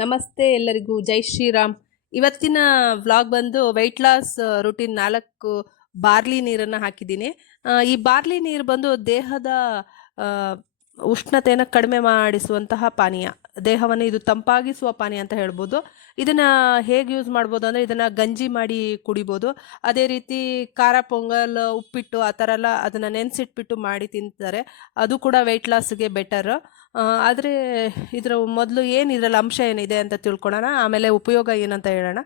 ನಮಸ್ತೆ ಎಲ್ಲರಿಗೂ, ಜೈ ಶ್ರೀರಾಮ್. ಇವತ್ತಿನ ವ್ಲಾಗ್ ಬಂದು ವೆಯ್ಟ್ ಲಾಸ್ ರೂಟೀನ್ 4 ಬಾರ್ಲಿ ನೀರನ್ನು ಹಾಕಿದ್ದೀನಿ. ಈ ಬಾರ್ಲಿ ನೀರು ಬಂದು ದೇಹದ ಆ, ಉಷ್ಣತೆಯನ್ನು ಕಡಿಮೆ ಮಾಡಿಸುವಂತಹ ಪಾನೀಯ, ದೇಹವನ್ನು ಇದು ತಂಪಾಗಿಸುವ ಪಾನೀಯ ಅಂತ ಹೇಳ್ಬೋದು. ಇದನ್ನು ಹೇಗೆ ಯೂಸ್ ಮಾಡ್ಬೋದು ಅಂದರೆ, ಇದನ್ನು ಗಂಜಿ ಮಾಡಿ ಕುಡಿಬೋದು. ಅದೇ ರೀತಿ ಖಾರ ಪೊಂಗಲ್, ಉಪ್ಪಿಟ್ಟು ಆ ಥರ ಎಲ್ಲ ಅದನ್ನು ನೆನೆಸಿಟ್ಬಿಟ್ಟು ಮಾಡಿ ತಿಂತಾರೆ. ಅದು ಕೂಡ ವೆಯ್ಟ್ ಲಾಸ್ಗೆ ಬೆಟರ್. ಆದರೆ ಇದರ ಮೊದಲು ಏನು ಇದರಲ್ಲಿ ಅಂಶ ಏನಿದೆ ಅಂತ ತಿಳ್ಕೊಳ್ಳೋಣ, ಆಮೇಲೆ ಉಪಯೋಗ ಏನಂತ ಹೇಳೋಣ.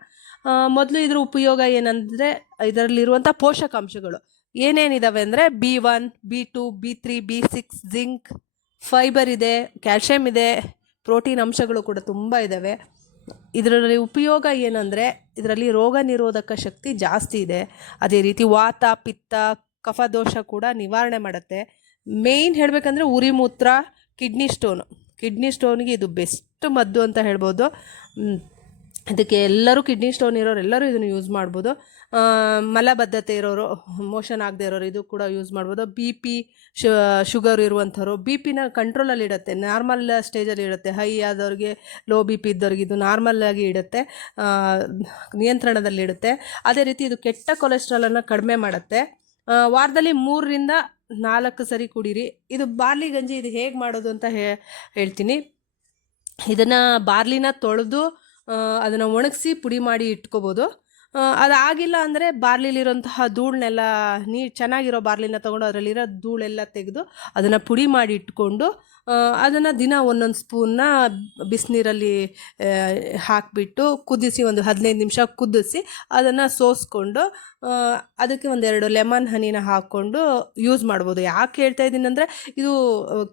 ಮೊದಲು ಇದ್ರ ಉಪಯೋಗ ಏನಂದರೆ, ಇದರಲ್ಲಿರುವಂಥ ಪೋಷಕಾಂಶಗಳು ಏನೇನಿದಾವೆ ಅಂದರೆ B1, B2, B3, B6, zinc, fibre ಇದೆ, ಕ್ಯಾಲ್ಶಿಯಂ ಇದೆ, ಪ್ರೋಟೀನ್ ಅಂಶಗಳು ಕೂಡ ತುಂಬ ಇದ್ದಾವೆ. ಇದರಲ್ಲಿ ಉಪಯೋಗ ಏನಂದರೆ, ಇದರಲ್ಲಿ ರೋಗ ನಿರೋಧಕ ಶಕ್ತಿ ಜಾಸ್ತಿ ಇದೆ. ಅದೇ ರೀತಿ ವಾತ, ಪಿತ್ತ, ಕಫದೋಷ ಕೂಡ ನಿವಾರಣೆ ಮಾಡುತ್ತೆ. ಮೇಯ್ನ್ ಹೇಳಬೇಕಂದ್ರೆ ಮೂತ್ರ, ಕಿಡ್ನಿ ಸ್ಟೋನ್ಗೆ ಇದು ಬೆಸ್ಟ್ ಮದ್ದು ಅಂತ ಹೇಳ್ಬೋದು. ಇದಕ್ಕೆ ಎಲ್ಲರೂ ಕಿಡ್ನಿ ಸ್ಟೋನ್ ಇರೋರು ಎಲ್ಲರೂ ಇದನ್ನು ಯೂಸ್ ಮಾಡ್ಬೋದು. ಮಲಬದ್ಧತೆ ಇರೋರು, ಮೋಷನ್ ಆಗದೆ ಇರೋರು ಇದು ಕೂಡ ಯೂಸ್ ಮಾಡ್ಬೋದು. BP, ಶುಗರ್ ಇರುವಂಥವ್ರು, BP ಕಂಟ್ರೋಲಲ್ಲಿ ಇಡುತ್ತೆ, ನಾರ್ಮಲ್ ಸ್ಟೇಜಲ್ಲಿ ಇಡುತ್ತೆ. ಹೈ ಆದವ್ರಿಗೆ, ಲೋ BP ಇದ್ದವ್ರಿಗೆ ಇದು ನಾರ್ಮಲ್ಲಾಗಿ ಇಡುತ್ತೆ, ನಿಯಂತ್ರಣದಲ್ಲಿಡುತ್ತೆ. ಅದೇ ರೀತಿ ಇದು ಕೆಟ್ಟ ಕೊಲೆಸ್ಟ್ರಾಲನ್ನು ಕಡಿಮೆ ಮಾಡುತ್ತೆ. ವಾರದಲ್ಲಿ 3 ರಿಂದ 4 ಸರಿ ಕುಡೀರಿ. ಇದು ಬಾರ್ಲಿ ಗಂಜಿ ಇದು ಹೇಗೆ ಮಾಡೋದು ಅಂತ ಹೇಳ್ತೀನಿ. ಇದನ್ನು ಬಾರ್ಲಿನ ತೊಳೆದು ಅದನ್ನು ಒಣಗಿಸಿ ಪುಡಿ ಮಾಡಿ ಇಟ್ಕೋಬೋದು. ಅದಾಗಿಲ್ಲ ಅಂದರೆ ಬಾರ್ಲಿಲಿರೋಂತಹ ಧೂಳನ್ನೆಲ್ಲ ಚೆನ್ನಾಗಿರೋ ಬಾರ್ಲಿನ ತೊಗೊಂಡು ಅದರಲ್ಲಿರೋ ಧೂಳೆಲ್ಲ ತೆಗೆದು ಅದನ್ನು ಪುಡಿ ಮಾಡಿ ಇಟ್ಕೊಂಡು ಅದನ್ನು ದಿನ ಒಂದೊಂದು ಸ್ಪೂನ್ನ ಬಿಸಿನೀರಲ್ಲಿ ಹಾಕಿಬಿಟ್ಟು ಕುದಿಸಿ, ಒಂದು 15 ನಿಮಿಷ ಕುದಿಸಿ ಅದನ್ನು ಸೋಸ್ಕೊಂಡು ಅದಕ್ಕೆ 1-2 ಲೆಮನ್ ಹನಿನ ಹಾಕ್ಕೊಂಡು ಯೂಸ್ ಮಾಡ್ಬೋದು. ಯಾಕೆ ಹೇಳ್ತಾ ಇದ್ದೀನಿ ಅಂದರೆ, ಇದು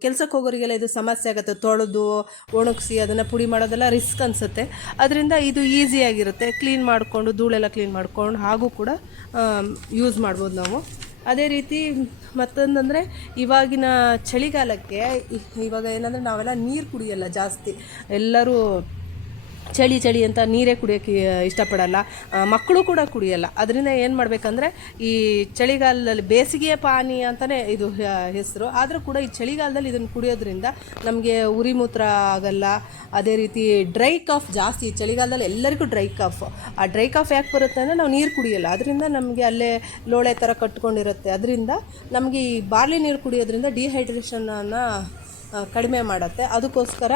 ಕೆಲಸಕ್ಕೆ ಹೋಗೋರಿಗೆಲ್ಲ ಇದು ಸಮಸ್ಯೆ ಆಗುತ್ತೆ. ತೊಳೆದು ಒಣಗಿಸಿ ಅದನ್ನು ಪುಡಿ ಮಾಡೋದೆಲ್ಲ ರಿಸ್ಕ್ ಅನಿಸುತ್ತೆ. ಅದರಿಂದ ಇದು ಈಸಿಯಾಗಿರುತ್ತೆ. ಕ್ಲೀನ್ ಮಾಡಿಕೊಂಡು, ಧೂಳೆಲ್ಲ ಕ್ಲೀನ್ ಮಾಡ್ಕೊಂಡು ಹಾಗೂ ಕೂಡ ಯೂಸ್ ಮಾಡ್ಬೋದು ನಾವು. ಅದೇ ರೀತಿ ಮತ್ತೊಂದಂದರೆ, ಇವಾಗಿನ ಚಳಿಗಾಲಕ್ಕೆ ಇವಾಗ ಏನಂದರೆ ನಾವೆಲ್ಲ ನೀರು ಕುಡಿಯಲ್ಲ ಜಾಸ್ತಿ. ಎಲ್ಲರೂ ಚಳಿ ಅಂತ ನೀರೇ ಕುಡಿಯೋಕ್ಕೆ ಇಷ್ಟಪಡಲ್ಲ, ಮಕ್ಕಳು ಕೂಡ ಕುಡಿಯಲ್ಲ. ಅದರಿಂದ ಏನು ಮಾಡಬೇಕಂದ್ರೆ, ಈ ಚಳಿಗಾಲದಲ್ಲಿ ಬೇಸಿಗೆಯ ಪಾನೀಯ ಅಂತಲೇ ಇದು ಹೆಸರು. ಆದರೂ ಕೂಡ ಈ ಚಳಿಗಾಲದಲ್ಲಿ ಇದನ್ನು ಕುಡಿಯೋದ್ರಿಂದ ನಮಗೆ ಮೂತ್ರ ಆಗಲ್ಲ. ಅದೇ ರೀತಿ ಡ್ರೈ ಕಾಫ್ ಜಾಸ್ತಿ ಚಳಿಗಾಲದಲ್ಲಿ ಎಲ್ಲರಿಗೂ ಡ್ರೈ ಕಾಫ್. ಆ ಡ್ರೈ ಕಾಫ್ ಯಾಕೆ ಬರುತ್ತೆ ಅಂದರೆ, ನಾವು ನೀರು ಕುಡಿಯಲ್ಲ, ಅದರಿಂದ ನಮಗೆ ಅಲ್ಲೇ ಲೋಳೆ ಥರ ಕಟ್ಕೊಂಡಿರುತ್ತೆ. ಅದರಿಂದ ನಮಗೆ ಈ ಬಾರ್ಲಿ ನೀರು ಕುಡಿಯೋದ್ರಿಂದ ಡಿಹೈಡ್ರೇಷನನ್ನು ಕಡಿಮೆ ಮಾಡುತ್ತೆ. ಅದಕ್ಕೋಸ್ಕರ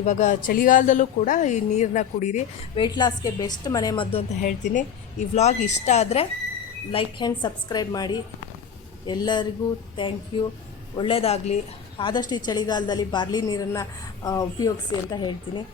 ಇವಾಗ ಚಳಿಗಾಲದಲ್ಲೂ ಕೂಡ ಈ ನೀರನ್ನ ಕುಡೀರಿ. ವೆಯ್ಟ್ ಲಾಸ್ಗೆ ಬೆಸ್ಟ್ ಮನೆ ಮದ್ದು ಅಂತ ಹೇಳ್ತೀನಿ. ಈ ವ್ಲಾಗ್ ಇಷ್ಟ ಆದರೆ ಲೈಕ್ ಆ್ಯಂಡ್ ಸಬ್ಸ್ಕ್ರೈಬ್ ಮಾಡಿ. ಎಲ್ಲರಿಗೂ ಥ್ಯಾಂಕ್ ಯು. ಒಳ್ಳೆಯದಾಗಲಿ. ಆದಷ್ಟು ಈ ಚಳಿಗಾಲದಲ್ಲಿ ಬಾರ್ಲಿ ನೀರನ್ನು ಉಪಯೋಗಿಸಿ ಅಂತ ಹೇಳ್ತೀನಿ.